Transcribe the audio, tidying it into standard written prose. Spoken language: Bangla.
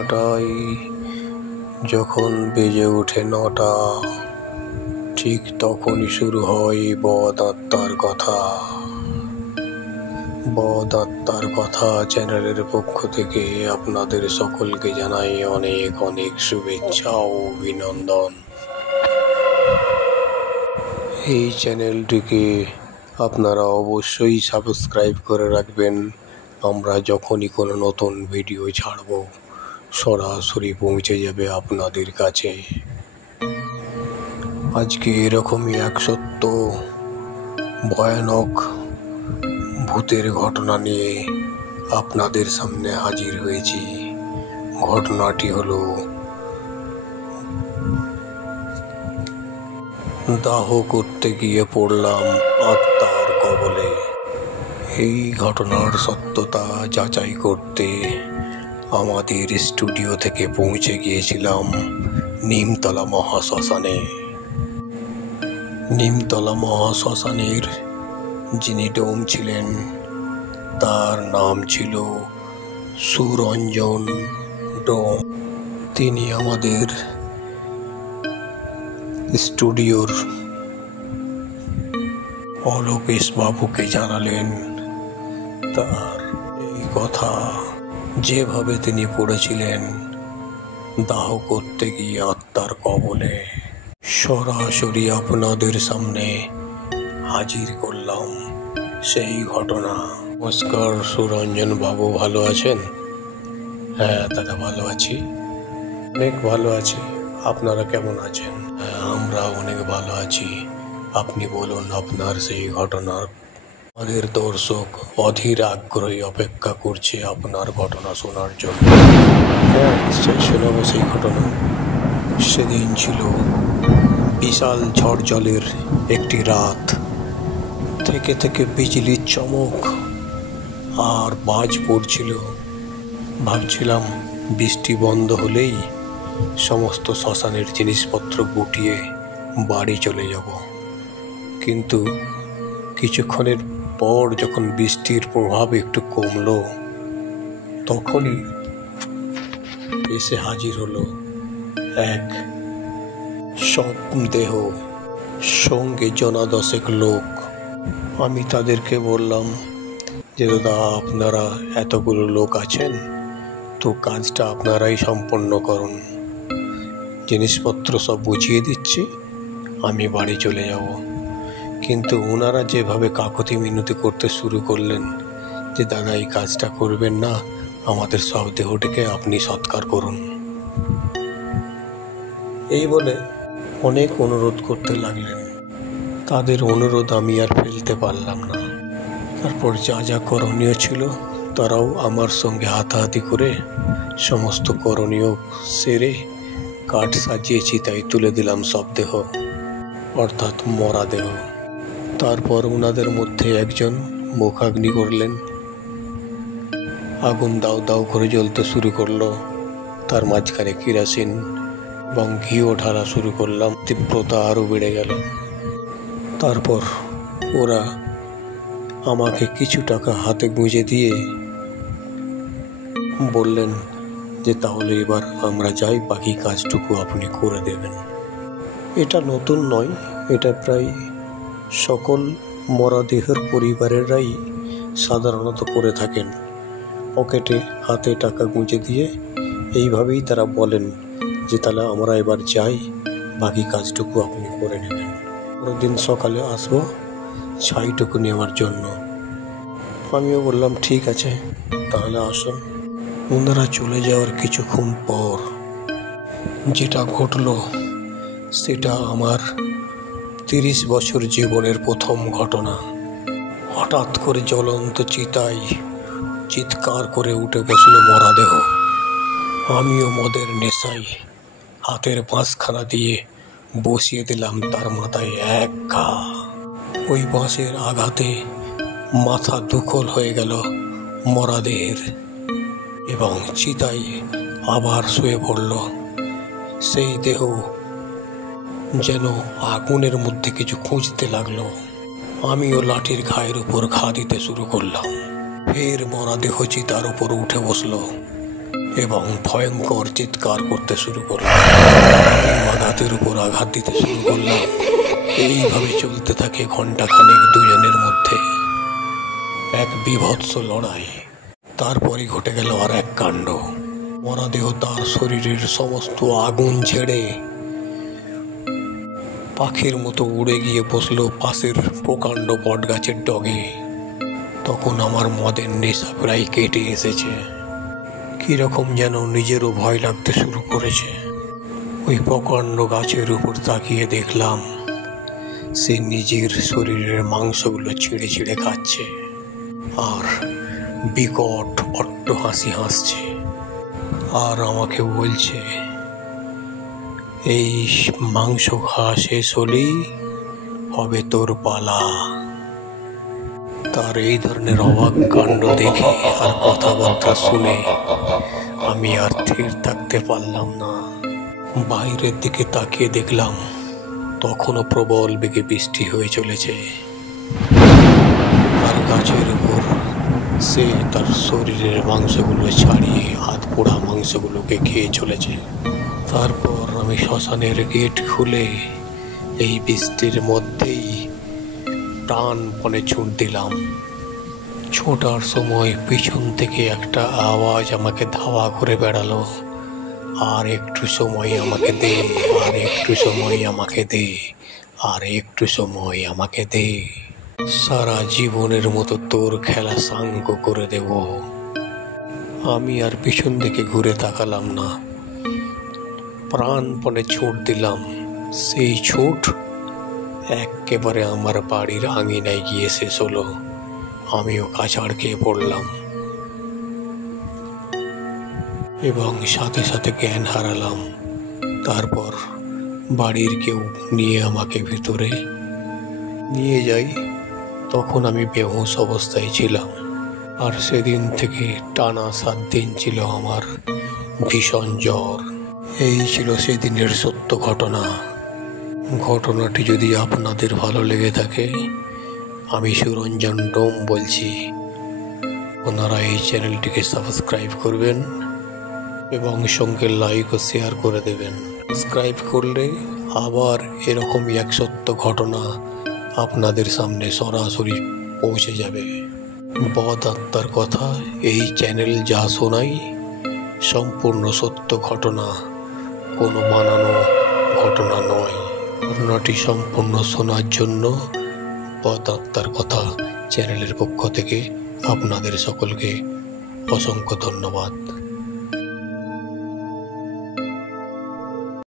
হঠাৎ যখন বেজে ওঠে ৯টা, ঠিক তখনই শুরু হয় বদ আত্মার কথা। বদ আত্মার কথা চ্যানেলের পক্ষ থেকে আপনাদের সকলকে জানাই অনেক অনেক শুভেচ্ছা ও অভিনন্দন। এই চ্যানেলটিকে আপনারা অবশ্যই সাবস্ক্রাইব করে রাখবেন। আমরা যখনই কোনো নতুন ভিডিও ছাড়ব সরাসরি পৌঁছে যাবে আপনাদের কাছে। আজকে এরকমই এক সত্য ভয়ানক ভূতের ঘটনা নিয়ে আপনাদের সামনে হাজির হয়েছি। ঘটনাটি হলো দাহ করতে গিয়ে পড়লাম আত্মার কবলে। এই ঘটনার সত্যতা যাচাই করতে আমাদের স্টুডিও থেকে পৌঁছে গিয়েছিলাম নিমতলা মহাশ্মশানে। নিমতলা মহাশ্মশানের যিনি ডোম ছিলেন তার নাম ছিল সুরঞ্জন ডোম। তিনি আমাদের স্টুডিওর অলোকেশ বাবুকে জানালেন তার এই কথা, যেভাবে তিনি পড়েছিলেন দাহ করতে গিয়ে আত্মার কবলে। সরাসরি আপনাদের সামনে হাজির করলাম সেই ঘটনা। নমস্কার সুরঞ্জন বাবু, ভালো আছেন? হ্যাঁ দাদা, ভালো আছি, অনেক ভালো আছি। আপনারা কেমন আছেন? হ্যাঁ, আমরা অনেক ভালো আছি। আপনি বলুন আপনার সেই ঘটনার। আমাদের দর্শক অধীর আগ্রহে অপেক্ষা করছে আপনার ঘটনা শোনার জন্য। হ্যাঁ, নিশ্চয়ই শোনাবো সেই ঘটনা। সেদিন ছিল বিশাল ঝড় জলের একটি রাত। থেকে থেকে বিজলির চমক আর বাজ পড়ছিল। ভাবছিলাম বৃষ্টি বন্ধ হলেই সমস্ত শ্মশানের জিনিসপত্র গুটিয়ে বাড়ি চলে যাব। কিন্তু কিছুক্ষণের পর যখন বৃষ্টির প্রভাব একটু কমলো, তখনই এসে হাজির হলো এক দেহ, সঙ্গে জনা 10 লোক। আমি তাদেরকে বললাম যে দাদা, আপনারা এতগুলো লোক আছেন তো কাজটা আপনারাই সম্পন্ন করুন। জিনিসপত্র সব বুঝিয়ে দিচ্ছি, আমি বাড়ি চলে যাব। কিন্তু ওনারা যেভাবে কাকুতি মিনতি করতে শুরু করলেন যে দাদা এই কাজটা করবেন না, আমাদের সব দেহটিকে আপনি সৎকার করুন, এই বলে অনেক অনুরোধ করতে লাগলেন। তাদের অনুরোধ আমি আর ফেলতে পারলাম না। তারপর যা যা করণীয় ছিল তারাও আমার সঙ্গে হাতাহাতি করে সমস্ত করণীয় সেরে কাঠ সাজিয়ে চিতায় তুলে দিলাম সব দেহ, অর্থাৎ মরা দেহ। তারপর ওনাদের মধ্যে একজন মুখাগ্নি করলেন। আগুন দাউ দাউ করে জ্বলতে শুরু করলো। তার মাঝখানে কেরোসিন এবং ঘিও ঢালা শুরু করলাম। তীব্রতা আরও বেড়ে গেল। তারপর ওরা আমাকে কিছু টাকা হাতে গুঁজে দিয়ে বললেন যে তাহলে এবার আমরা যাই, বাকি কাজটুকু আপনি করে দেবেন। এটা নতুন নয়, এটা প্রায় সকল মরাদেহের পরিবারেরাই সাধারণত করে থাকেন। পকেটে হাতে টাকা গুঁজে দিয়ে এইভাবেই তারা বলেন যে তাহলে আমরা এবার যাই, বাকি কাজটুকু আপনি করে নেবেন। পরের দিন সকালে আসবো ছাইটুকু নেওয়ার জন্য। আমিও বললাম ঠিক আছে, তাহলে আসুন। ওনারা চলে যাওয়ার কিছুক্ষণ পর যেটা ঘটলো সেটা আমার 30 বছর জীবনের প্রথম ঘটনা। হঠাৎ করে জ্বলন্ত চিতায় চিৎকার করে উঠে বসল মরাদেহ। আমিও মদের নেশায় হাতের বাঁশখানা দিয়ে বসিয়ে দিলাম তার মাথায় এক ঘা। ওই বাঁশের আঘাতে মাথা দুখল হয়ে গেল মরাদেহের এবং চিতায় আবার শুয়ে পড়ল। সেই দেহ যেন আগুনের মধ্যে কিছু খুঁজতে লাগলো। আমিও লাঠির ঘায়ের উপর ঘা দিতে শুরু করলাম। ফের মরাদেহ চিতার উপর উঠে বসলো। এবং ভয়ঙ্কর চিৎকার করতে শুরু করলাম। আঘাতের উপর আঘাত দিতে শুরু করলাম। এইভাবে চলতে থাকে ঘন্টাখানেক দুজনের মধ্যে এক বীভৎস লড়াই। তারপরে ঘটে গেল আর এক কাণ্ড। মরাদেহ তার শরীরের সমস্ত আগুন ঝেড়ে পাখির মতো উড়ে গিয়ে বসলো পাশের প্রকাণ্ড বটগাছের ডগে। তখন আমার মদের নেশা প্রায় কেটে এসেছে। কিরকম যেন নিজেরও ভয় লাগতে শুরু করেছে। ওই প্রকাণ্ড গাছের উপর তাকিয়ে দেখলাম সে নিজের শরীরের মাংসগুলো ছিঁড়ে ছিঁড়ে খাচ্ছে আর বিকট অট্ট হাসি হাসছে, আর আমাকে বলছে এই মাংস খাওয়া শেষ হলেই হবে তোর পালা। তার এই ধরনের অবাক কাণ্ড দেখে আর কথাবার্তা শুনে আমি আর স্থির থাকতে পারলাম না। বাইরের দিকে তাকিয়ে দেখলাম তখনও প্রবল বেগে বৃষ্টি হয়ে চলেছে, আর গাছের উপর সে তার শরীরের মাংসগুলো ছাড়িয়ে হাত পোড়া মাংসগুলোকে খেয়ে চলেছে। তারপর আমি শ্মশানের গেট খুলে এই বৃষ্টির মধ্যেই প্রাণপণে ছুট দিলাম। ছোটার সময় পিছন থেকে একটা আওয়াজ আমাকে ধাওয়া করে বেড়ালো, আর একটু সময় আমাকে দে, আর একটু সময় আমাকে দে, আর একটু সময় আমাকে দে, সারা জীবনের মতো তোর খেলা সাঙ্গ করে দেব। আমি আর পিছন দিকে ঘুরে তাকালাম না, প্রাণপণে ছুট দিলাম। সেই ছুট একেবারে আমার বাড়ির আঙিনায় গিয়ে শেষ হলো। আমিও কাছাড় খেয়ে পড়লাম এবং সাথে সাথে জ্ঞান হারালাম। তারপর বাড়ির কেউ নিয়ে আমাকে ভিতরে নিয়ে যায়। তখন আমি বেহুঁশ অবস্থায় ছিলাম, আর সেদিন থেকে টানা 7 দিন ছিল আমার ভীষণ জ্বর। এই ছিল সেদিনের সত্য ঘটনা। ঘটনাটি যদি আপনাদের ভালো লেগে থাকে, আমি সুরঞ্জন ডোম বলছি, ওনারা এই চ্যানেলটিকে সাবস্ক্রাইব করবেন এবং সঙ্গে লাইক ও শেয়ার করে দেবেন। সাবস্ক্রাইব করলে আবার এরকমই এক সত্য ঘটনা আপনাদের সামনে সরাসরি পৌঁছে যাবে। বদ আত্মার কথা এই চ্যানেল যা শোনাই সম্পূর্ণ সত্য ঘটনা, কোনো বানানো ঘটনা নয়। ঘটনাটি সম্পূর্ণ শোনার জন্য বদ আত্মার কথা চ্যানেলের পক্ষ থেকে আপনাদের সকলকে অসংখ্য ধন্যবাদ।